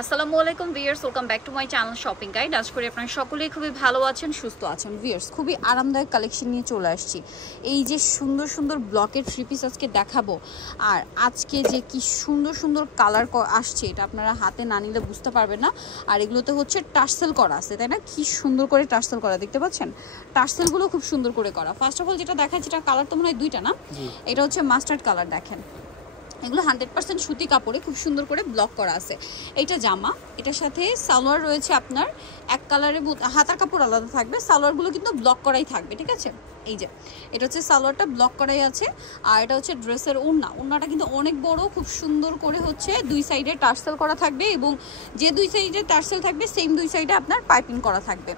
আসসালামু আলাইকুম viewers, welcome back to my channel shopping guide. আজ করে আপনারা সকলেই খুবই ভালো আছেন, সুস্থ আছেন। ভিউয়ার্স, খুবই আরামদায়ক কালেকশন নিয়ে চলে আসছি। এই যে সুন্দর সুন্দর ব্লকের থ্রি পিস আজকে দেখাবো। আর আজকে যে কি সুন্দর সুন্দর কালার আসছে, এটা আপনারা হাতে না নিলে বুঝতে পারবেন না। আর এগুলোতে হচ্ছে টার্সেল করা আছে, তাই না? কি সুন্দর করে টার্সেল করা, দেখতে পাচ্ছেন? টার্সেলগুলো খুব সুন্দর করে করা। ফার্স্ট অফ অল যেটা দেখাচ্ছে, এটা কালার তো মনে হয় দুইটা না, এটা হচ্ছে মাস্টার্ড কালার। দেখেন, এগুলো 100% সুতি কাপড়ে খুব সুন্দর করে ব্লক করা আছে। এইটা জামা, এটার সাথে সালোয়ার রয়েছে আপনার এক কালারে, হাতার কাপড় আলাদা থাকবে, সালোয়ারগুলো কিন্তু ব্লক করাই থাকবে, ঠিক আছে? এই যে এটা হচ্ছে সালোয়ারটা ব্লক করাই আছে। আর এটা হচ্ছে ড্রেসের ওড়নাটা কিন্তু অনেক বড়, খুব সুন্দর করে হচ্ছে দুই সাইডে টার্সেল করা থাকবে, এবং যে দুই সাইডে টার্সেল থাকবে সেম দুই সাইডে আপনার পাইপিং করা থাকবে।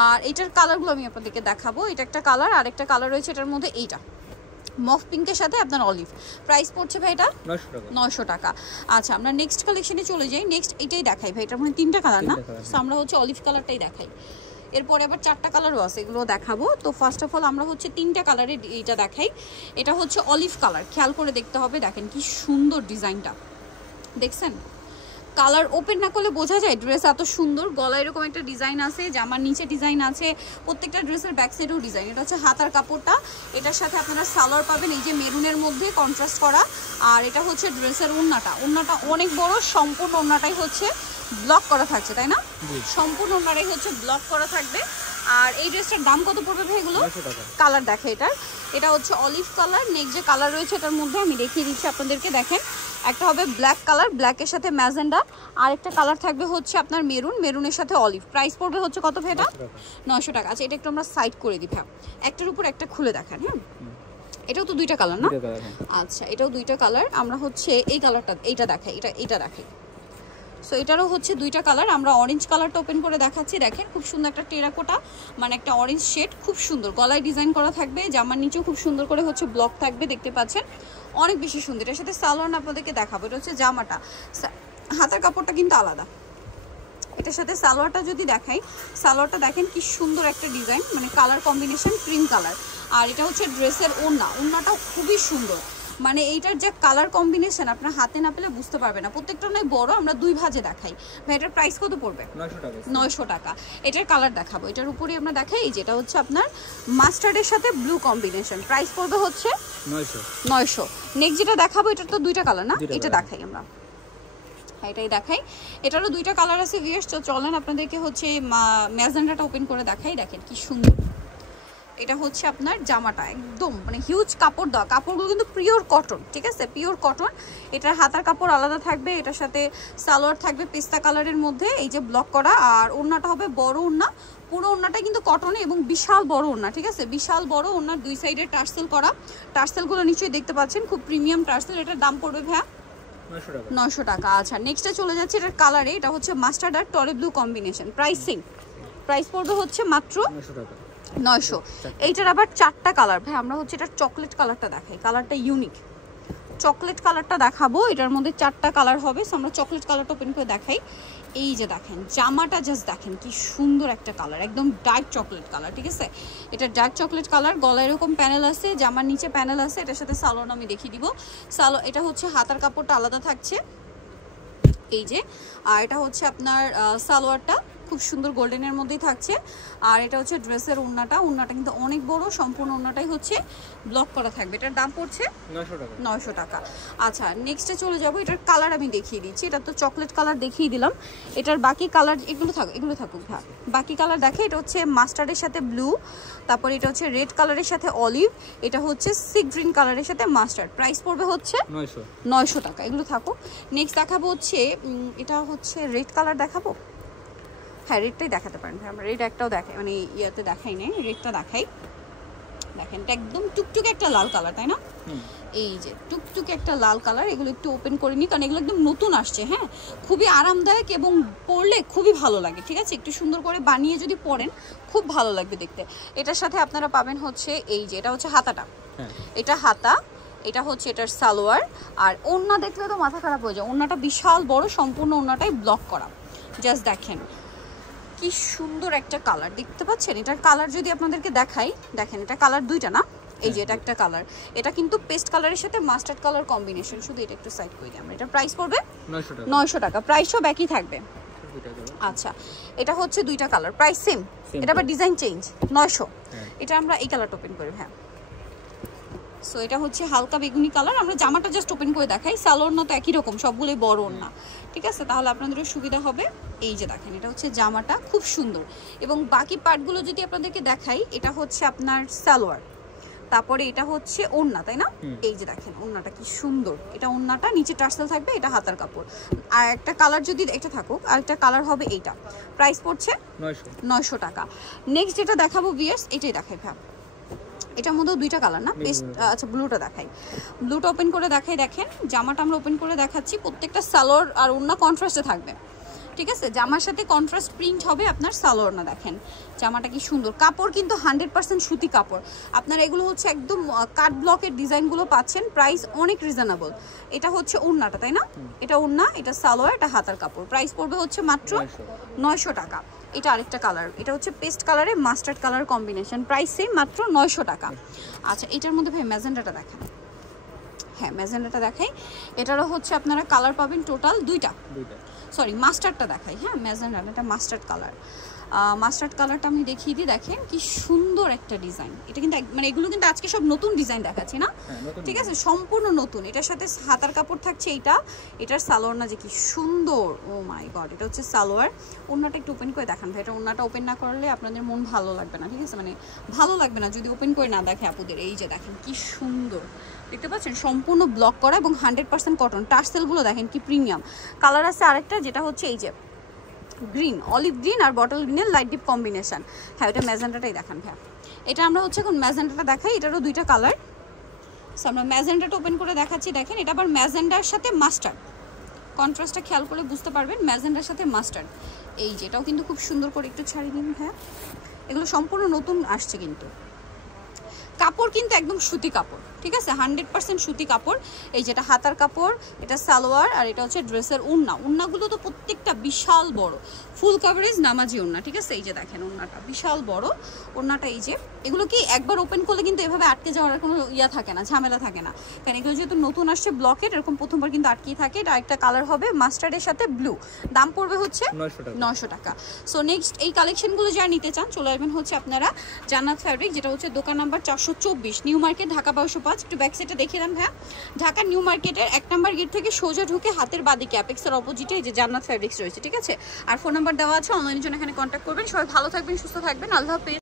আর এটার কালারগুলো আমি আপনাদেরকে দেখাবো। এটা একটা কালার, আর একটা কালার রয়েছে এটার মধ্যে, এইটা মফ পিঙ্কের সাথে আপনার অলিভ। প্রাইস পড়ছে ভাই এটা 900 টাকা। আচ্ছা, আমরা নেক্সট কালেকশনে চলে যাই। নেক্সট এটাই দেখাই ভাই, এটার মধ্যে তিনটা কালার না, সো আমরা হচ্ছে অলিভ কালারটাই দেখাই। এরপরে আবার চারটা কালারও আছে, এগুলো দেখাবো। তো ফার্স্ট অফ অল আমরা হচ্ছে তিনটা কালারের এইটা দেখাই। এটা হচ্ছে অলিভ কালার, খেয়াল করে দেখতে হবে। দেখেন কি সুন্দর ডিজাইনটা, দেখছেন? কালার ওপেন না করলে বোঝা যায় ড্রেস এত সুন্দর। গলায় এরকম একটা ডিজাইন আছে, জামার নিচে ডিজাইন আছে, প্রত্যেকটা ড্রেসের ব্যাক সাইডেও ডিজাইন। এটা হচ্ছে হাতার কাপড়টা, এটার সাথে আপনারা সালোয়ার পাবেন এই যে মেরুনের মধ্যে কন্ট্রাস্ট করা। আর এটা হচ্ছে ড্রেসের ওড়নাটা অনেক বড়, সম্পূর্ণ ওড়নাটাই হচ্ছে ব্লক করা থাকছে, তাই না? সম্পূর্ণ ওড়নাটাই হচ্ছে ব্লক করা থাকবে। আর এই ড্রেসটার দাম কত পড়বে ভাই? এগুলো কালার দেখে এটার, এটা হচ্ছে অলিভ কালার। নেক্সট যে কালার রয়েছে এটার মধ্যে আমি দেখিয়ে দিচ্ছি আপনাদেরকে। দেখেন, একটা হবে ব্ল্যাক কালার, ব্ল্যাকের সাথে ম্যাজেন্ডা, আর একটা কালার থাকবে হচ্ছে আপনার মেরুনের সাথে অলিভ। প্রাইস পড়বে হচ্ছে কত ভাই? এটা 900 টাকা। আচ্ছা, এটা একটু আমরা সাইড করে দিই ভাই, একটার উপর একটা খুলে দেখান। হ্যাঁ, এটাও তো দুইটা কালার না? আচ্ছা, এটাও দুইটা কালার। আমরা হচ্ছে এই কালারটা, এইটা দেখাই, এটা দেখাই। সো এটারও হচ্ছে দুইটা কালার। আমরা অরেঞ্জ কালারটা ওপেন করে দেখাচ্ছি। দেখেন, খুব সুন্দর একটা টেরাকোটা, মানে একটা অরেঞ্জ শেড, খুব সুন্দর। গলায় ডিজাইন করা থাকবে, জামার নিচেও খুব সুন্দর করে হচ্ছে ব্লক থাকবে, দেখতে পাচ্ছেন, অনেক বেশি সুন্দর। এটার সাথে সালোয়ার আপনাদেরকে দেখাবো। এটা হচ্ছে জামাটা, হাতার কাপড়টা কিন্তু আলাদা। এটার সাথে সালোয়ারটা যদি দেখাই, সালোয়ারটা দেখেন কি সুন্দর একটা ডিজাইন, মানে কালার কম্বিনেশন ক্রিম কালার। আর এটা হচ্ছে ড্রেসের ওড়নাটাও খুবই সুন্দর, মানে এইটার যে কালার কম্বিনেশন আপনার হাতে না পেলে বুঝতে পারবে না। প্রত্যেকটা নয় বড়, আমরা দুই ভাজে দেখাই ভাই। এটার প্রাইস কত পড়বে? 900 টাকা। এটার কালার দেখাবো, এটার উপরে আমরা দেখাই। এই যেটা হচ্ছে আপনার মাস্টার্ডের সাথে ব্লু কম্বিনেশন, প্রাইস পড়বে হচ্ছে 900। নেক্সট যেটা দেখাবো, এটার তো দুইটা কালার না, এটা দেখাই আমরা, এটাই দেখাই। এটারও দুইটা কালার আছে ভিউয়ার্স। তো চলেন আপনাদেরকে হচ্ছে ম্যাজেন্ডাটা ওপেন করে দেখাই। দেখেন কি সুন্দর, এটা হচ্ছে আপনার জামাটা, একদম মানে হিউজ কাপড় দেওয়া, কাপড়গুলো কিন্তু পিওর কটন, ঠিক আছে? Pure cotton. এটার হাতার কাপড় আলাদা থাকবে, এটার সাথে সালোয়ার থাকবে পেস্তা কালারের মধ্যে, এই যে ব্লক করা। আর ওড়নাটা হবে বড় ওড়না, পুরো ওড়নাটা কিন্তু কটনে এবং বিশাল বড় ওড়না, ঠিক আছে? বিশাল বড় ওড়নার দুই সাইডে টার্সেল করা। টার্সেলগুলো নিশ্চয়ই দেখতে পাচ্ছেন, খুব প্রিমিয়াম টার্সেল। এটার দাম পড়বে ভাইয়া 900 টাকা। আচ্ছা, নেক্সটে চলে যাচ্ছে এটার কালারে। এটা হচ্ছে মাস্টার্ড আর টরে ব্লু কম্বিনেশন, প্রাইস পড়বে হচ্ছে মাত্র 900। এইটার আবার চারটা কালার ভাই। আমরা হচ্ছে এটা চকলেট কালারটা দেখাই, কালারটা ইউনিক, চকলেট কালারটা দেখাবো। এটার মধ্যে চারটা কালার হবে, সো আমরা চকলেট কালারটা ওপেন করে দেখাই। এই যে দেখেন জামাটা, জাস্ট দেখেন কি সুন্দর একটা কালার, একদম ডার্ক চকলেট কালার, ঠিক আছে? এটা ডার্ক চকলেট কালার, গলায় এরকম প্যানেল আছে, জামার নিচে প্যানেল আছে। এটার সাথে সালোয়ার আমি দেখিয়ে দিব। এটা হচ্ছে হাতার কাপড়টা আলাদা থাকছে, এই যে। আর এটা হচ্ছে আপনার সালোয়ারটা খুব সুন্দর গোল্ডেনের মধ্যেই থাকছে। আর এটা হচ্ছে ড্রেসের ওড়নাটা কিন্তু অনেক বড়, সম্পূর্ণ ওড়নাটাই হচ্ছে ব্লক করা থাকবে। এটার দাম পড়ছে 900 টাকা। আচ্ছা, নেক্সটে চলে যাব। এটার কালার আমি দেখিয়ে দিচ্ছি। এটা তো চকলেট কালার দেখিয়ে দিলাম, এটার বাকি কালার এগুলো থাকুক হ্যাঁ। বাকি কালার দেখে, এটা হচ্ছে মাস্টার্ডের সাথে ব্লু, তারপর এটা হচ্ছে রেড কালারের সাথে অলিভ, এটা হচ্ছে সি গ্রিন কালারের সাথে মাস্টার্ড। প্রাইস পড়বে হচ্ছে 900 টাকা। এগুলো থাকুক। নেক্সট দেখাবো হচ্ছে, এটা হচ্ছে রেড কালার দেখাবো। হ্যাঁ, রেডটাই দেখাতে পারেন ভাই, আমরা রেড একটাও দেখাই, মানে ইয়াতে দেখাই নেই, রেডটা দেখাই। দেখেন, এটা একদম টুকটুকে একটা লাল কালার, তাই না? এই যে টুকটুকে একটা লাল কালার। এগুলো একটু ওপেন করে নিই, কারণ এগুলো একদম নতুন আসছে। হ্যাঁ, খুবই আরামদায়ক এবং পরলে খুবই ভালো লাগে, ঠিক আছে? একটু সুন্দর করে বানিয়ে যদি পরেন খুব ভালো লাগবে দেখতে। এটার সাথে আপনারা পাবেন হচ্ছে এই যে, এটা হচ্ছে হাতাটা, এটা হাতা, এটা হচ্ছে এটার সালোয়ার। আর ওড়না দেখলে তো মাথা খারাপ হয়ে যায়, ওড়নাটা বিশাল বড়, সম্পূর্ণ ওড়নাটাই ব্লক করা। জাস্ট দেখেন কি সুন্দর একটা কালার, দেখতে পাচ্ছেন? এটার কালার যদি আপনাদেরকে দেখাই, দেখেন এটা কালার দুইটা না, এই যে এটা একটা কালার, এটা কিন্তু পেস্ট কালারের সাথে মাস্টার্ড কালার কম্বিনেশন, শুধু এটা একটু সাইড করে দিই আমরা। এটা প্রাইস পড়বে 900 টাকা, প্রাইস সব একই থাকবে। আচ্ছা এটা হচ্ছে দুইটা কালার, প্রাইস সেম, এটা আবার ডিজাইন চেঞ্জ 900। এটা আমরা এই কালারটা ওপেন করি। হ্যাঁ সো এটা হচ্ছে হালকা বেগুনি কালার, আমরা জামাটা জাস্ট ওপেন করে দেখাই, সালোয়ার না তো একই রকম, সবগুলোই বড় না, ঠিক আছে, তাহলে আপনাদেরও সুবিধা হবে। এই যে দেখেন এটা হচ্ছে জামাটা, খুব সুন্দর। এবং বাকি পার্টগুলো যদি আপনাদেরকে দেখাই, এটা হচ্ছে আপনার সালোয়ার, তারপরে এটা হচ্ছে ওড়না, তাই না? এই যে দেখেন ওড়নাটা কি সুন্দর, এটা ওড়নাটা নিচে টার্সেল থাকবে, এটা হাতার কাপড়। আর একটা কালার যদি এটা থাকুক, আর একটা কালার হবে এইটা, প্রাইস পড়ছে 900 টাকা। নেক্সট যেটা দেখাবো ভিউয়ার্স, এটাই দেখাই ভাব, এটার মধ্যেও দুইটা কালার না, পেস্ট, আচ্ছা ব্লুটা দেখাই, ব্লুটা ওপেন করে দেখাই। দেখেন জামাটা আমরা ওপেন করে দেখাচ্ছি, প্রত্যেকটা সালোয়ার আর ওড়না কন্ট্রাস্টে থাকবে, ঠিক আছে, জামার সাথে কন্ট্রাস্ট প্রিন্ট হবে আপনার সালোয়ার না। দেখেন জামাটা কি সুন্দর, কাপড় কিন্তু 100% সুতি কাপড়, আপনার এগুলো হচ্ছে একদম কাট ব্লকের ডিজাইনগুলো পাচ্ছেন, প্রাইস অনেক রিজনেবল। এটা হচ্ছে ওড়নাটা, তাই না? এটা ওড়না, এটা সালোয়ার, এটা হাতার কাপড়, প্রাইস পড়বে হচ্ছে মাত্র 900 টাকা। এটা আরেকটা কালার, এটা হচ্ছে পেস্ট কালারে mustard colour combination, price same, মাত্র 900 টাকা। আচ্ছা এটার মধ্যে ভাই ম্যাজেন্ডাটা দেখেন, হ্যাঁ ম্যাজেন্ডাটা দেখাই, এটারও হচ্ছে আপনারা কালার পাবেন টোটাল দুইটা, সরি মাস্টার্ডটা দেখাই, হ্যাঁ ম্যাজেন্ডা, এটা মাস্টার্ড কালার। মাস্টার্ড কালারটা আমি দেখিয়ে দিই, দেখেন কি সুন্দর একটা ডিজাইন, এটা কিন্তু মানে এগুলো কিন্তু আজকে সব নতুন ডিজাইন দেখাচ্ছি না, ঠিক আছে, সম্পূর্ণ নতুন। এটার সাথে হাতার কাপড় থাকছে এইটা, এটার সালোয়ার না যে কি সুন্দর, ও মাই গড, এটা হচ্ছে সালোয়ার। ওড়নাটা একটু ওপেন করে দেখান ভাই, এটা ওড়নাটা ওপেন না করলে আপনাদের মন ভালো লাগবে না, ঠিক আছে, মানে ভালো লাগবে না যদি ওপেন করে না দেখে আপুদের। এই যে দেখেন কি সুন্দর, দেখতে পাচ্ছেন সম্পূর্ণ ব্লক করা এবং 100% কটন, টার্সেলগুলো দেখেন কি প্রিমিয়াম। কালার আছে আরেকটা, যেটা হচ্ছে এই যে গ্রিন, অলিভ গ্রিন আর বটল গ্রিনের লাইট ডিপ কম্বিনেশন। হ্যাঁ এটা ম্যাজেন্ডাটাই দেখান ভাই, এটা আমরা হচ্ছে এখন ম্যাজেন্ডাটা দেখাই, এটারও দুইটা কালার। সো আমরা ম্যাজেন্ডাটা ওপেন করে দেখাচ্ছি, দেখেন এটা আবার ম্যাজেন্ডার সাথে মাস্টার্ড, কন্ট্রাস্টটা খেয়াল করে বুঝতে পারবেন, ম্যাজেন্ডার সাথে মাস্টার্ড। এই যে এটাও কিন্তু খুব সুন্দর করে একটু ছাড়িয়ে দিন ভাই, এগুলো সম্পূর্ণ নতুন আসছে, কিন্তু কাপড় কিন্তু একদম সুতি কাপড়, ঠিক আছে, 100% সুতি কাপড়। এই যেটা হাতার কাপড়, এটা সালোয়ার, আর এটা হচ্ছে ড্রেসের ওড়না। ওড়নাগুলো তো প্রত্যেকটা বিশাল বড়, ফুল কভারেজ নামাজি ওড়না, ঠিক আছে। এই যে দেখেন ওড়নাটা বিশাল বড়, ওড়নাটা এই যে, এগুলো কি একবার ওপেন করলে কিন্তু এভাবে আটকে যাওয়ার কোনো ইয়া থাকে না, ঝামেলা থাকে না, কারণ এগুলো যেহেতু নতুন আসছে ব্লকের, এরকম প্রথমবার কিন্তু আটকেই থাকে। এটা একটা কালার হবে মাস্টার্ডের সাথে ব্লু, দাম পড়বে হচ্ছে 900 টাকা। সো নেক্সট এই কালেকশনগুলো যারা নিতে চান চলে আসবেন হচ্ছে আপনারা জান্নাত ফ্যাব্রিক, যেটা হচ্ছে দোকান নাম্বার 424, নিউ মার্কেট, ঢাকা 1205। একটু ব্যাক সাইডে দেখিয়ে দেন ভাইয়া, ঢাকা নিউ মার্কেটের 1 নম্বর গেট থেকে সোজা ঢুকে হাতের বাদিকে অ্যাপেক্সের অপোজিটে এই যে জান্নাত ফ্যাব্রিক্স রয়েছে, ঠিক আছে। আর ফোন নাম্বার দেওয়া আছে, অনলাইনের জন্য এখানে কন্ট্যাক্ট করবেন। সবাই ভালো থাকবেন, সুস্থ থাকবেন, আল্লাহ হাফেজ।